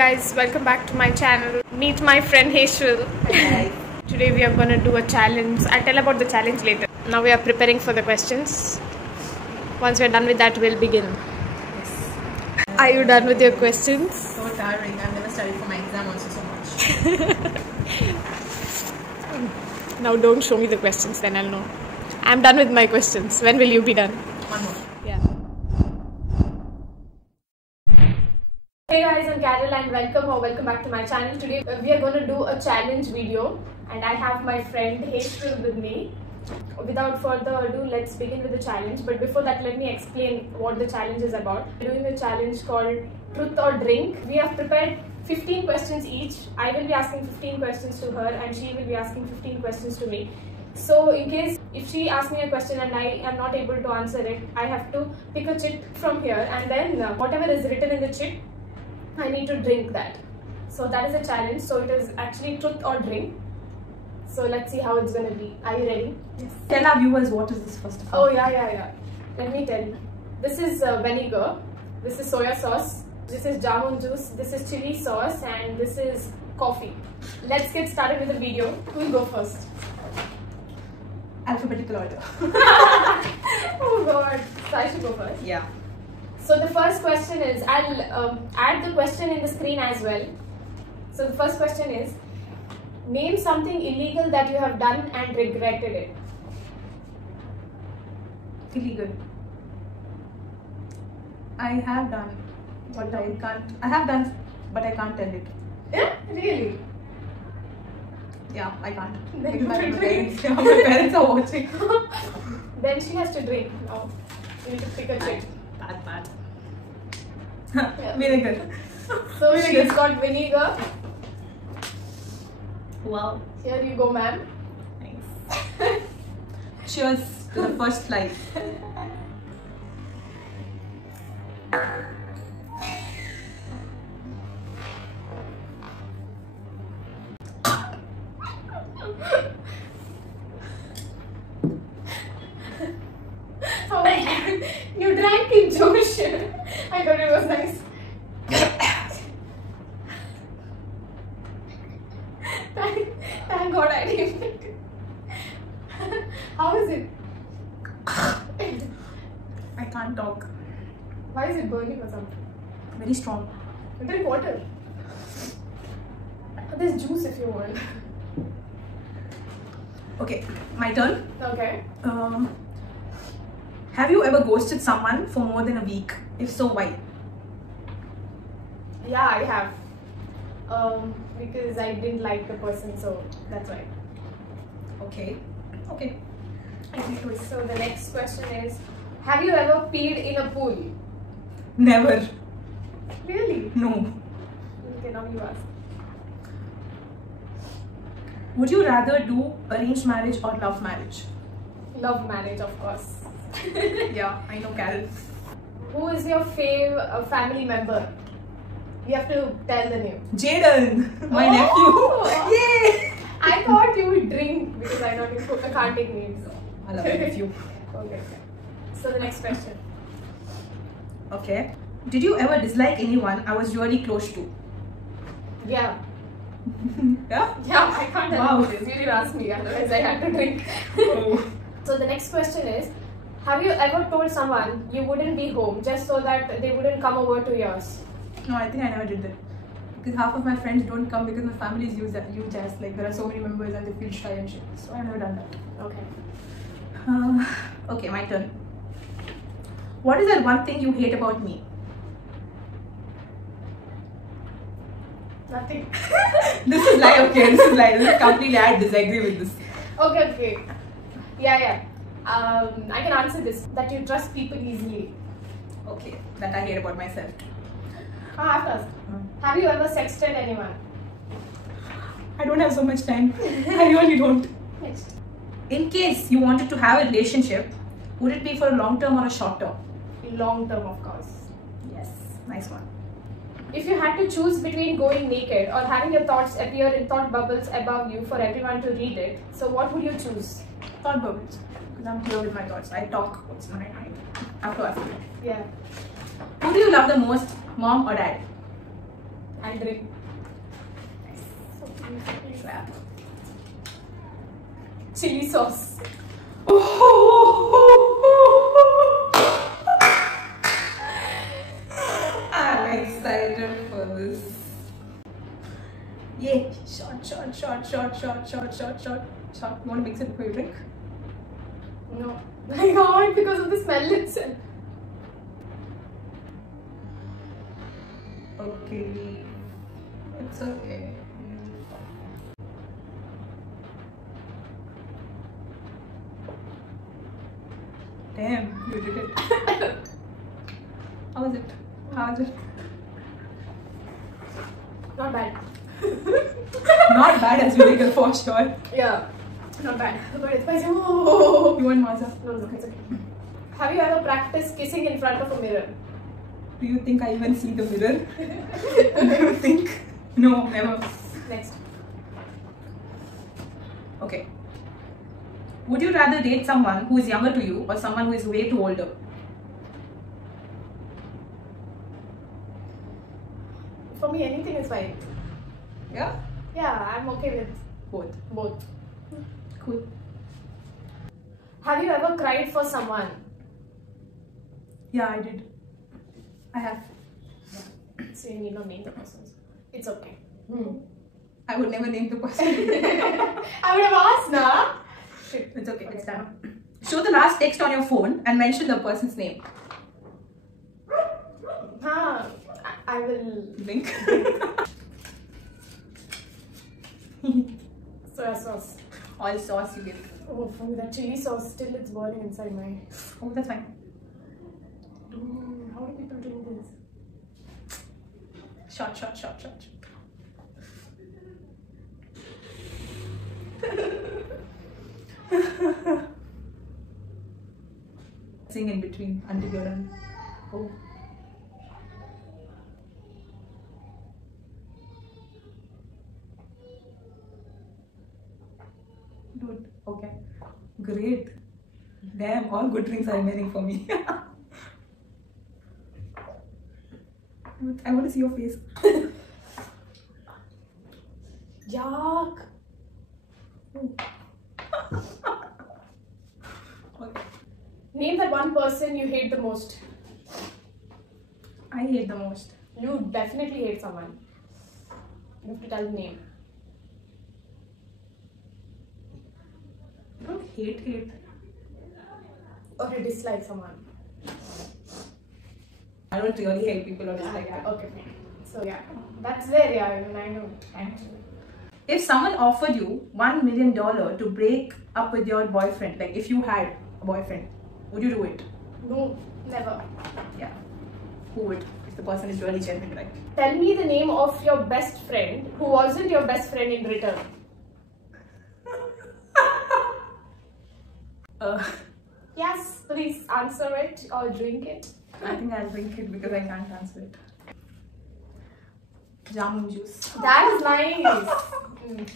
guys, welcome back to my channel. Meet my friend Heshwil. Hi. Today we are gonna do a challenge. I'll tell about the challenge later. Now we are preparing for the questions. Once we're done with that, we'll begin. Yes. Are you done with your questions? So tiring. I've never studied for my exam also so much. Now don't show me the questions, then I'll know. I'm done with my questions. When will you be done? One more. Yeah. Hey guys, I'm Carol and welcome back to my channel. Today we are going to do a challenge video and I have my friend Heshwil with me. Without further ado, let's begin with the challenge. But before that, let me explain what the challenge is about. We're doing a challenge called Truth or Drink. We have prepared 15 questions each. I will be asking 15 questions to her and she will be asking 15 questions to me. So in case if she asks me a question and I am not able to answer it, I have to pick a chit from here and then whatever is written in the chit, I need to drink that. So that is a challenge. So it is actually truth or drink. So let's see how it's going to be. Are you ready? Yes. Tell our viewers what is this first of all. Oh yeah. Let me tell you. This is vinegar. This is soya sauce. This is jamun juice. This is chili sauce. And this is coffee. Let's get started with the video. Who will go first? Alphabetical order. Oh god. So I should go first. Yeah. So the first question is, I'll add the question in the screen as well. So the first question is, name something illegal that you have done and regretted it. Illegal. I have done, but I can't. I have done, but I can't tell it. Yeah, really? Yeah, I can't. Then Because you should drink. my parents are watching. Then she has to drink now. You need to pick a chick. Bad. Yeah. Vinegar. So Vinegar. she's got vinegar. Wow. Here you go, ma'am. Nice. Cheers to the first slice. Oh, you drank in Josh. I thought it was nice. Thank God I didn't. How is it? I can't talk. Why is it burning or something? Very strong. Drink water. There's juice if you want. Okay, my turn. Okay. Have you ever ghosted someone for more than a week? If so, why? Yeah, I have. Because I didn't like the person, so that's why. Okay. So the next question is, have you ever peed in a pool? Never. Really? No. Okay, now you ask. Would you rather do arranged marriage or love marriage? Love marriage, of course. Yeah, I know, Carol. Who is your family member? You have to tell the name. Jaden, my Oh! nephew. Yay! I thought you would drink because I thought you can't take names. I love my nephew. Okay. So the next question. Okay. Did you ever dislike anyone I was really close to? Yeah. Yeah? Yeah, I can't tell Wow. you this. You didn't ask me, otherwise I had to drink. Oh. So the next question is, have you ever told someone you wouldn't be home just so that they wouldn't come over to yours? No, I think I never did that. Because half of my friends don't come because my family is huge as like there are so many members and they feel shy and shit. So I've never done that. Okay. Okay, my turn. What is that one thing you hate about me? Nothing. This is lie, okay? This is lie. This is completely, I disagree with this. Okay. Yeah. I can answer this. That you trust people easily. Okay, that I hate about myself. I have to ask. Have you ever sexted anyone? I don't have so much time. I really don't. Next. In case you wanted to have a relationship, would it be for a long term or a short term? Long term, of course. Yes, nice one. If you had to choose between going naked or having your thoughts appear in thought bubbles above you for everyone to read it, so what would you choose? Thought bubbles. Because I'm clear with my thoughts. I talk what's in my mind. After asking. Yeah. Who do you love the most, mom or dad? I'll drink. Nice. Chili sauce. I'm excited for this. Yay! Shot. You want to mix it before you drink? No. I can't because of the smell itself. Okay. It's okay. Damn, you did it. How is it? Not bad. Not bad as vinegar for sure. Yeah. Not bad. But it's spicy. Oh. You want maza? No, it's okay. Have you ever practiced kissing in front of a mirror? Do you think I even see the mirror? Do you think? No, never. Next. Okay. Would you rather date someone who is younger to you or someone who is way too older? For me, anything is fine. Yeah? Yeah, I'm okay with both. Cool. Have you ever cried for someone? Yeah, I did. I have. So you need not name the persons. It's okay. I would never name the person. I would have asked, nah. Shit. It's okay, it's done. Show the last text on your phone and mention the person's name. I will. Blink. Soya sauce. All sauce you get. Oh, for me, that chili sauce still it's burning inside my. Oh, that's fine. How do people drink this? Shot. Sing in between until you're done. Oh. Dude, okay. Great. Damn, all good drinks are remaining for me. Dude, I want to see your face. Yuck. Okay. Name that one person you hate the most. I hate the most. You definitely hate someone. You have to tell the name. I don't hate. Or you dislike someone. I don't really hate people or dislike Yeah, them. okay, fine. So yeah, that's there, yeah, I know. Actually. If someone offered you $1 million to break up with your boyfriend, like if you had a boyfriend, would you do it? No, never. Yeah. Who would? If the person is really genuine, right? Tell me the name of your best friend who wasn't your best friend in return. Yes, please answer it or drink it. I think I'll drink it because I can't answer it. Jamun juice. That is nice.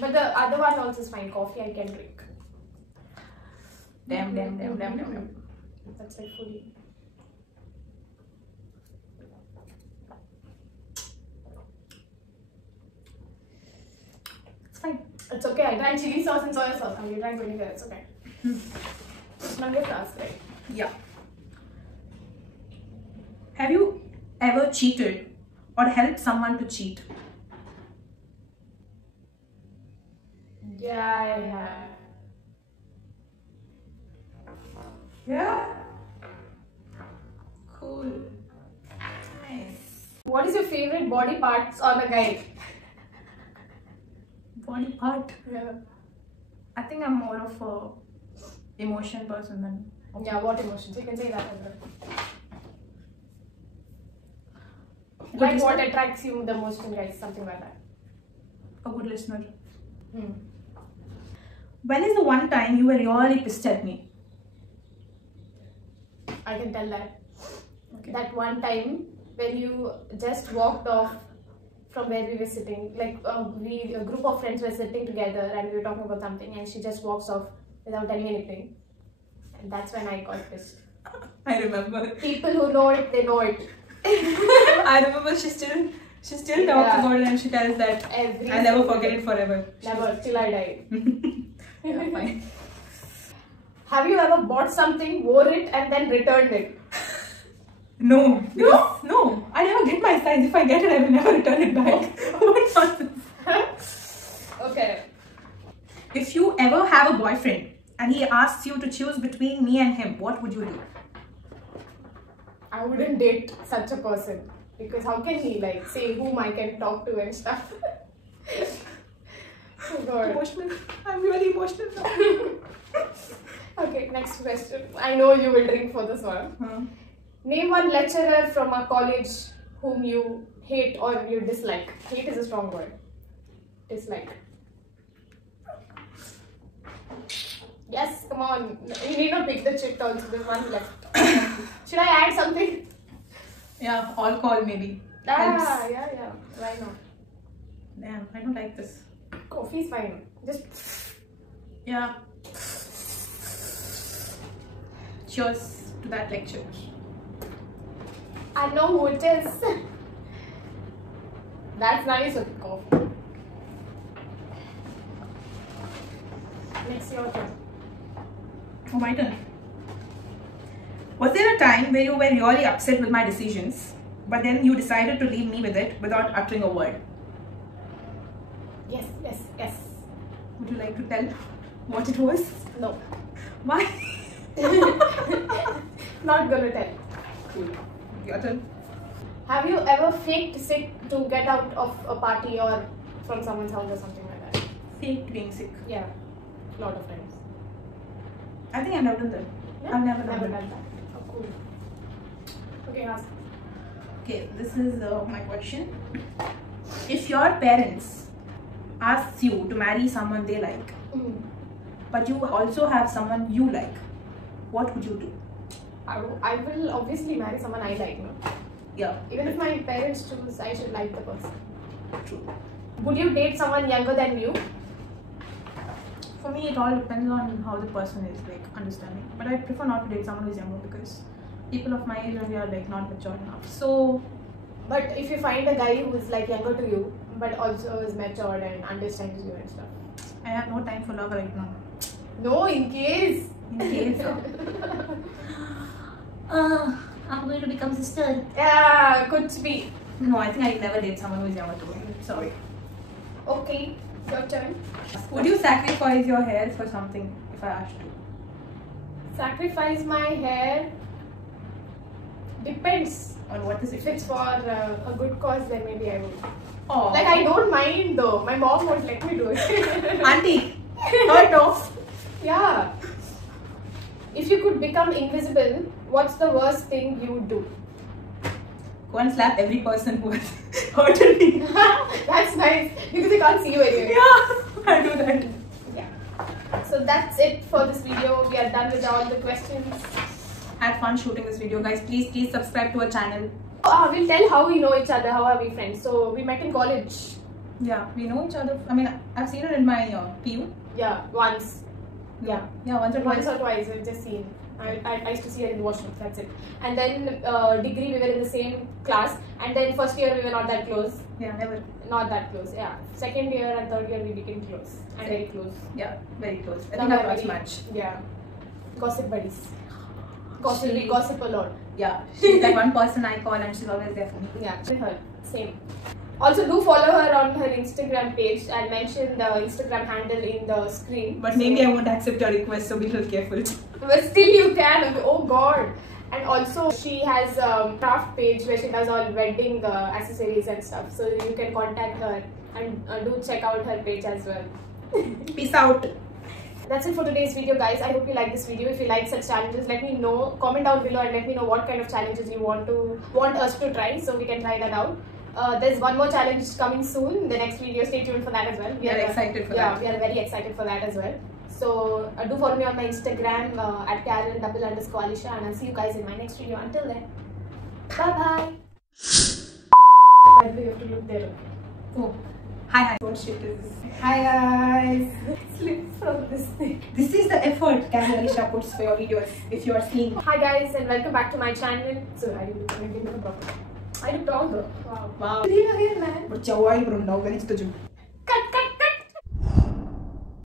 But the other one also is fine. Coffee I can drink. Damn. That's like fully. It's fine. It's okay. I drank chili sauce and soya sauce. You drank vinegar. It's okay. Mango flowers, right? Yeah. Have you ever cheated or helped someone to cheat? Yeah, I have. Yeah. Cool. Nice. What is your favorite body parts on a guy? Body part. Yeah. I think I'm more of a emotion person than. Yeah, what emotions? You can say that as well. Good Like listener. what attracts you the most in guys? Something like that. A good listener. Hmm. When is the one time you were really pissed at me? I can tell that. Okay. That one time when you just walked off from where we were sitting, like a group of friends were sitting together and we were talking about something, and she just walks off without telling anything, and that's when I got pissed. I remember. People who know it, they know it. I remember she still She still talks about it and she tells that I'll never forget it forever. Never, till I die. Yeah, fine. Have you ever bought something, wore it, and then returned it? No. No. I never get my size. If I get it, I will never return it back. What nonsense. Okay. If you ever have a boyfriend and he asks you to choose between me and him, what would you do? I wouldn't date such a person. Because how can he like say whom I can talk to and stuff? Oh god. Emotional. I'm really emotional now. Okay, next question. I know you will drink for this one. Name one lecturer from a college whom you hate or you dislike. Hate is a strong word. Dislike. Yes, come on. You need not pick the chit also. There's one left. Should I add something? Yeah, alcohol maybe. Helps. Helps. Yeah. Why not? Damn, I don't like this. Coffee's fine. Just Yeah. Cheers to that lecture. I know who it is. That's nice of coffee. Next your turn. Oh, my turn. Was there a time where you were really upset with my decisions, but then you decided to leave me with it without uttering a word? Yes. Would you like to tell what it was? No. Why? Not gonna tell. Your turn. Have you ever faked sick to get out of a party or from someone's house or something like that? Faked being sick. Yeah. Lot of times. I think I've never done that. Yeah? I've never done done that. Oh, cool. Okay, ask. Okay, this is my question. If your parents ask you to marry someone they like, but you also have someone you like, what would you do? I will obviously marry someone I like, no? Yeah, Even if my parents choose, I should like the person. true. Would you date someone younger than you? For me, it all depends on how the person is, like, understanding. But I prefer not to date someone who's younger because people of my age are like not mature enough. So, But if you find a guy who is like younger to you, but also is matured and understands you and stuff. I have no time for love right now. No, in case. In case I'm going to become sister. Yeah, could be. No, I think I'll never date someone who's younger to me. Sorry. Okay, your turn. Would you sacrifice your hair for something if I asked you? Sacrifice my hair. Depends. On what is If it? it's for a good cause, then maybe I would. Oh. Like, I don't mind though. My mom won't let me do it. Auntie, heard of? Yeah. If you could become invisible, what's the worst thing you would do? Go and slap every person who has hurted me. That's nice because they can't see you anyway. Yeah, I'll do that. Yeah. So that's it for this video. We are done with all the questions. I had fun shooting this video, guys. Please subscribe to our channel. We'll tell how we know each other, how are we friends. So we met in college. Yeah, we know each other. I mean, I've seen her in my PU. Yeah, once. Yeah, once or Once twice. or twice, I've just seen. I used to see her in the washroom, that's it. And then degree, we were in the same class. And then first year, we were not that close. Yeah, never. Not that close, yeah. Second year and third year, we became close. And very close. Yeah, very close. I Now think we our are class very- match. Yeah. Gossip buddies. We gossip a lot. Yeah, she's like one person I call and she's always there for me. Yeah, her. Same. Also, do follow her on her Instagram page. I'll mention the Instagram handle in the screen. But maybe I won't accept your request, so be a little careful. But still you can. Oh god. And also she has a craft page where she does all wedding accessories and stuff. So you can contact her and do check out her page as well. Peace out. That's it for today's video, guys. I hope you like this video. If you like such challenges, let me know. Comment down below and let me know what kind of challenges you want us to try, so we can try that out. There's one more challenge coming soon. The next video, stay tuned for that as well. We are excited for that. Yeah, we are very excited for that as well. So do follow me on my Instagram at Karen_Alisha, and I'll see you guys in my next video. Until then, bye bye. By the way, you have to look there. Oh, hi. What shit is this? Hi guys. Slip from this thing. This is the effort Karen Alisha puts for your videos if you are seeing. Hi guys, and welcome back to my channel. So I didn't do the proper. I look taller. Wow. Wow. Again, man. बच्चा wild बनाओ कहीं तो जो